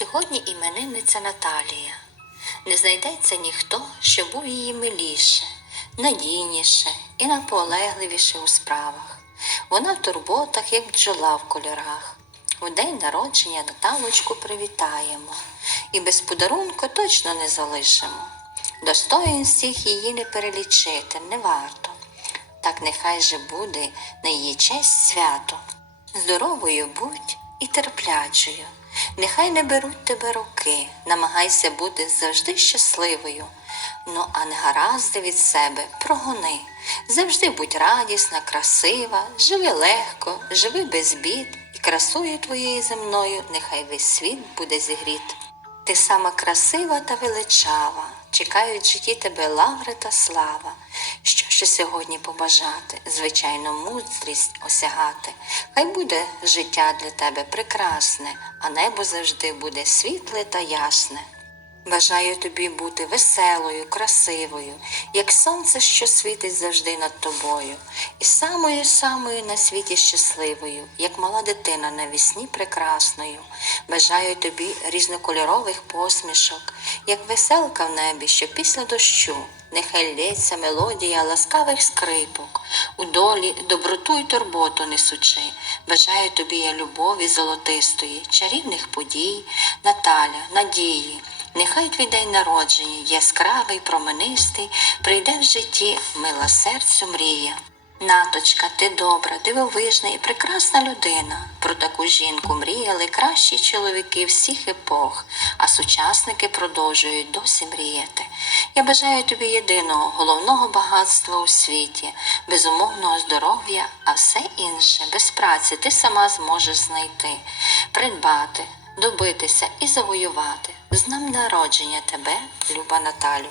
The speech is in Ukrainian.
Сьогодні іменинниця Наталія. Не знайдеться ніхто, що був її миліше, надійніше і наполегливіше у справах. Вона в турботах, як бджола в кольорах. У день народження Наталочку привітаємо і без подарунку точно не залишимо. Достоїнств всіх її не перелічити не варто. Так нехай же буде на її честь свято. Здоровою будь і терплячою. Нехай не беруть тебе роки, намагайся бути завжди щасливою. Ну, а не гаразди від себе прогони. Завжди будь радісна, красива, живи легко, живи без бід, і красою твоєю земною нехай весь світ буде зігріт. Ти сама красива та величава, чекають в житті тебе лаври та слава. Що ще сьогодні побажати? Звичайно, мудрість осягати. Хай буде життя для тебе прекрасне, а небо завжди буде світле та ясне. Бажаю тобі бути веселою, красивою, як сонце, що світить завжди над тобою, і самою самою на світі щасливою, як мала дитина на вісні прекрасною. Бажаю тобі різнокольорових посмішок, як веселка в небі, що після дощу. Нехай лється мелодія ласкавих скрипок, у долі доброту й турботу несучи. Бажаю тобі я любові золотистої, чарівних подій, Наталя, надії. Нехай твій день народження яскравий, променистий, прийде в житті мила серцю мрія. Наточка, ти добра, дивовижна і прекрасна людина. Про таку жінку мріяли кращі чоловіки всіх епох, а сучасники продовжують досі мріяти. Я бажаю тобі єдиного головного багатства у світі, безумовного здоров'я, а все інше без праці ти сама зможеш знайти, придбати, добитися і завоювати. З днем народження тебе, Люба Наталю.